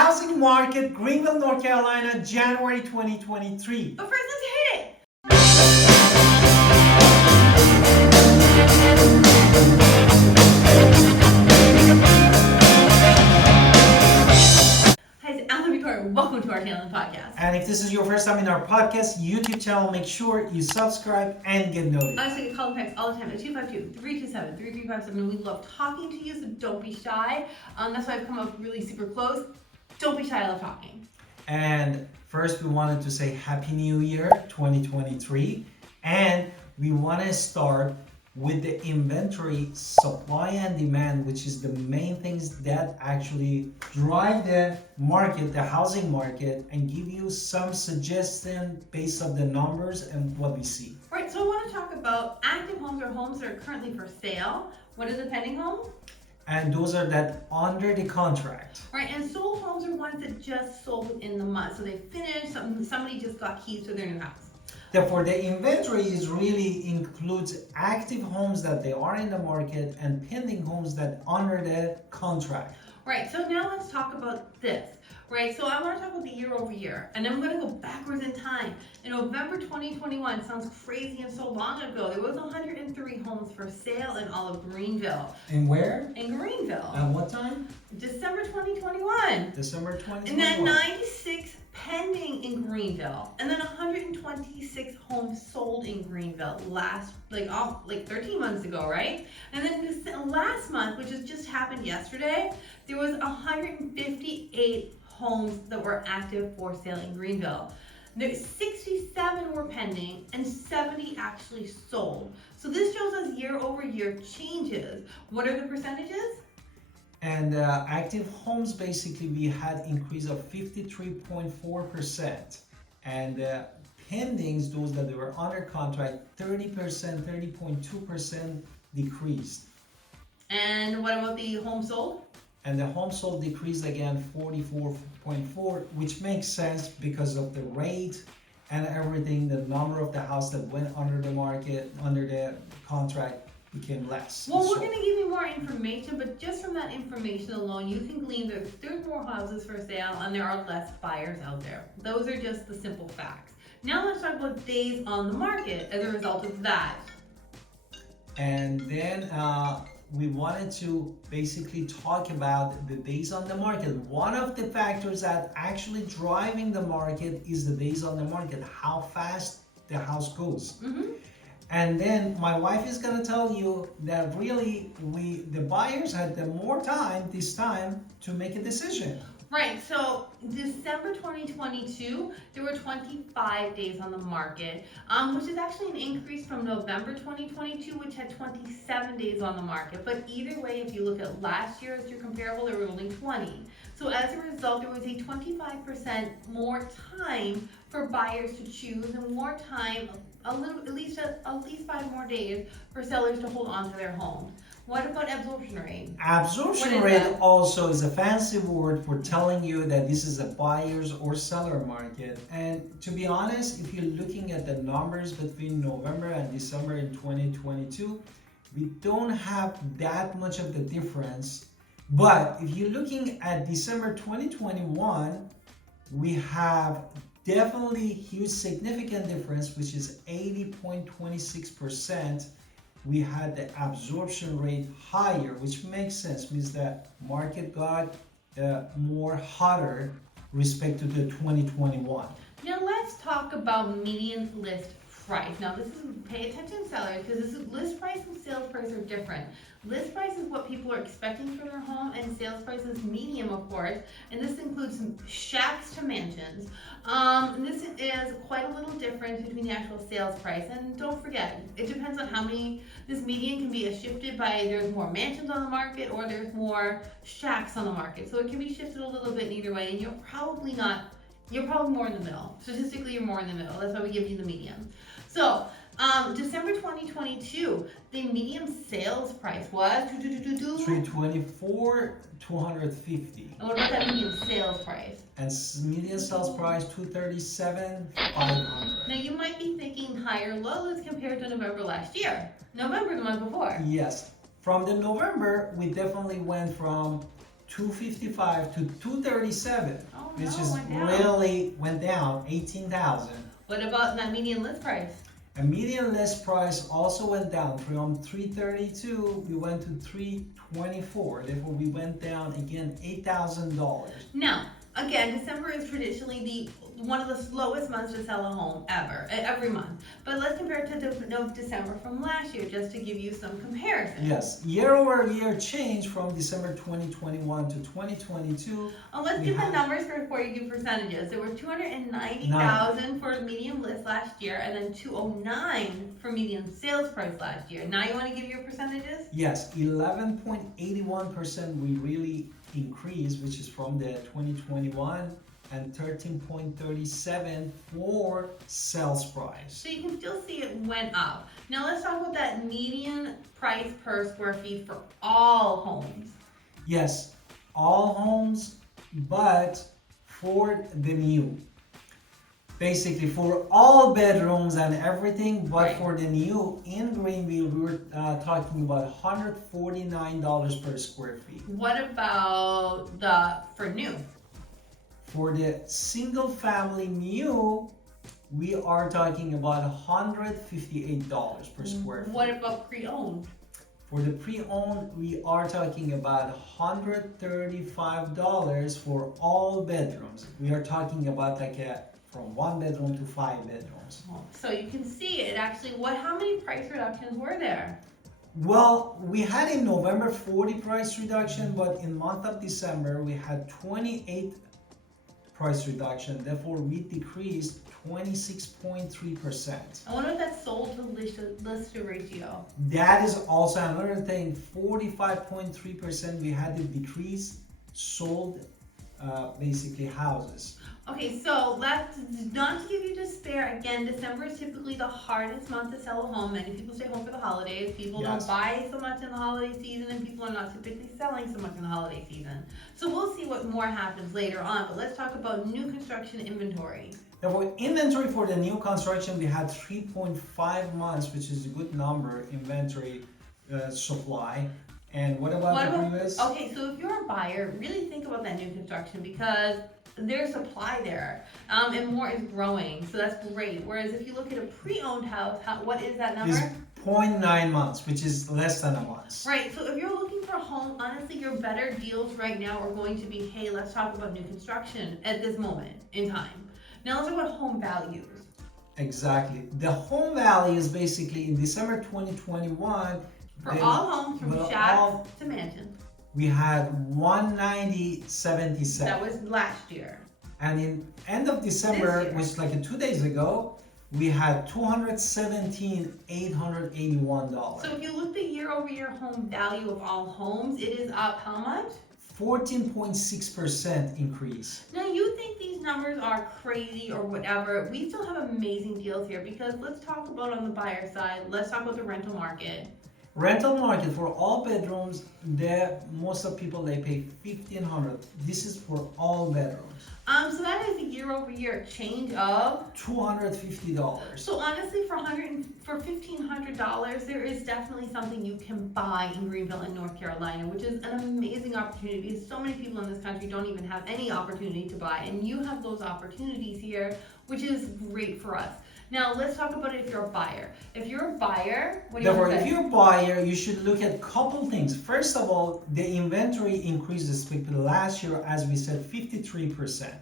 housing market, Greenville, North Carolina, January 2023. But first, let's hit it. Hi, it's Alan Victoria. Welcome to our channel and podcast. And if this is your first time in our podcast YouTube channel, make sure you subscribe and get notified. Honestly, we call them all the time at 252-327-3357. We love talking to you, so don't be shy. That's why I've come up really super close. Don't be shy, I love talking. And first, we wanted to say Happy New Year 2023. And we want to start with the inventory, supply and demand, which is the main things that actually drive the market, the housing market, and give you some suggestion based on the numbers and what we see. Right, so I want to talk about active homes or homes that are currently for sale. What is a pending home? And those are that under the contract. Right, and sold homes are ones that just sold within the month. So they finished, somebody just got keys to their new house. Therefore, the inventory is really includes active homes that they are in the market and pending homes that under the contract. Right, so now let's talk about this. Right, so I want to talk about the year over year, and I'm going to go backwards in time. In November 2021, sounds crazy and so long ago, there was 103 homes for sale in all of Greenville. And where? In Greenville. At what time? December 2021. December 2021. And then 96 pending in Greenville, and then 126 homes sold in Greenville last, like 13 months ago, right? And then this last month, which has just happened yesterday, there was 158 homes that were active for sale in Greenville. There's 67 were pending and 70 actually sold. So this shows us year over year changes. What are the percentages? And active homes, basically, we had increase of 53.4%. And pendings, those that were under contract, 30%, 30.2% decreased. And what about the home sold? And the home sold decreased again 44.4, which makes sense because of the rate and everything. The number of the house that went under the market, under the contract, became less. Well, we're going to give you more information, but just from that information alone, you can glean there's more houses for sale and there are less buyers out there. Those are just the simple facts. Now let's talk about days on the market as a result of that. And then we wanted to basically talk about the days on the market. One of the factors that actually driving the market is the days on the market, how fast the house goes. Mm-hmm. And then my wife is going to tell you that really the buyers had the more time this time to make a decision. Right, so December 2022, there were 25 days on the market, which is actually an increase from November 2022, which had 27 days on the market. But either way, if you look at last year as your comparable, there were only 20. So as a result, there was a 25% more time for buyers to choose and more time, at least 5 more days for sellers to hold on to their homes. What about absorption rate? Absorption rate also is a fancy word for telling you that this is a buyer's or seller market. And to be honest, if you're looking at the numbers between November and December in 2022, we don't have that much of the difference. But if you're looking at December 2021, we have definitely huge significant difference, which is 80.26%. We had the absorption rate higher, which makes sense, means that market got more hotter respect to the 2021. Now let's talk about median list price. Now this is, pay attention sellers, because this is list price and sales price are different. List price is what people are expecting for their home, and sales price is medium, of course, and this includes shacks to mansions. This is quite a little difference between the actual sales price, and don't forget, it depends on how many, this median can be shifted by there's more mansions on the market or there's more shacks on the market. So it can be shifted a little bit in either way, and you're probably more in the middle. Statistically, you're more in the middle. That's why we give you the median. So, December 2022, the median sales price was $324,250. And what about that median sales price? And median sales price $237,500. Now you might be thinking higher lows compared to November last year. November the month before. Yes. From the November, we definitely went from 255 to 237, Oh, which no, is went down. really went down 18,000. What about that median list price? A median list price also went down from 332. We went to 324. Therefore, we went down again $8,000. Now, again, December is traditionally one of the slowest months to sell a home ever, every month. But let's compare it to December from last year, just to give you some comparison. Yes, year-over-year change from December 2021 to 2022. Let's give the numbers before you give percentages. There were 290,000 for the median list last year, and then 209 for median sales price last year. Now you want to give your percentages? Yes, 11.81% we really increased, which is from the 2021, and 13.37 for sales price. So you can still see it went up. Now let's talk about that median price per square feet for all homes. Yes, all homes, but for the new. Basically for all bedrooms and everything, but Right. for the new in Greenville, we were talking about $149 per square feet. What about for new? For the single family new, we are talking about $158 per square feet. What about pre-owned? For the pre-owned, we are talking about $135 for all bedrooms. We are talking about like from 1 bedroom to 5 bedrooms. So you can see it actually, how many price reductions were there? Well, we had in November 40 price reduction, but in month of December, we had 28 price reduction. Therefore, we decreased 26.3%. I wonder if that's sold to list to ratio. That is also another thing. 45.3% we had to decrease sold basically houses. Okay, so that's not to give you despair. Again, December is typically the hardest month to sell a home. Many people stay home for the holidays. People Yes. don't buy so much in the holiday season, and people are not typically selling so much in the holiday season. So we'll see what more happens later on. But let's talk about new construction inventory. Therefore, inventory for the new construction, we had 3.5 months, which is a good number, inventory supply. And what about the previous? Okay, so if you're a buyer, really think about that new construction because there's supply there, and more is growing, so that's great. Whereas if you look at a pre-owned house, what is that number? Is 0.9 months, which is less than a month. Right, so if you're looking for a home, honestly, your better deals right now are going to be, hey, let's talk about new construction at this moment in time. Now let's talk about home values. Exactly. The home value is basically in December 2021. For all homes from shacks to mansions. We had 190.77. That was last year. And in end of December, which is like 2 days ago, we had $217,881. So if you look at year-over-year home value of all homes, it is up how much? 14.6% increase. Now you think these numbers are crazy or whatever. We still have amazing deals here because let's talk about on the buyer side. Let's talk about the rental market. Rental market for all bedrooms, most of people they pay $1,500. This is for all bedrooms. So that is a year-over-year change of $250. So honestly, for $1,500, there is definitely something you can buy in Greenville and North Carolina, which is an amazing opportunity because so many people in this country don't even have any opportunity to buy, and you have those opportunities here, which is great for us. Now let's talk about it if you're a buyer. If you're a buyer, what do you want to say? If you're a buyer, you should look at a couple things. First of all, the inventory increased especially last year, as we said, 53%.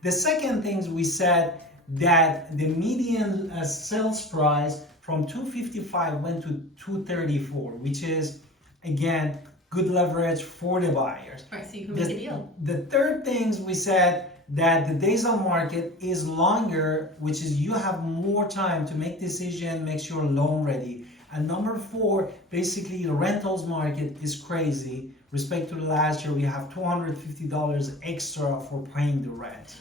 The second thing we said that the median sales price from 255 went to 234, which is again good leverage for the buyers. All right, so you can make a deal. The third things we said that the days on market is longer, which is you have more time to make decision, make your loan ready. And number 4, basically the rentals market is crazy. Respect to the last year, we have $250 extra for paying the rent.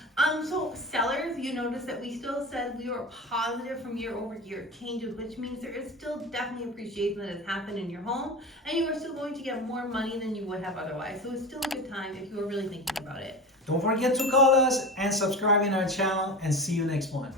So sellers, you notice that we still said we were positive from year-over-year changes, which means there is still definitely appreciation that has happened in your home, and you are still going to get more money than you would have otherwise. So it's still a good time if you are really thinking about it. Don't forget to call us and subscribe in our channel, and see you next month.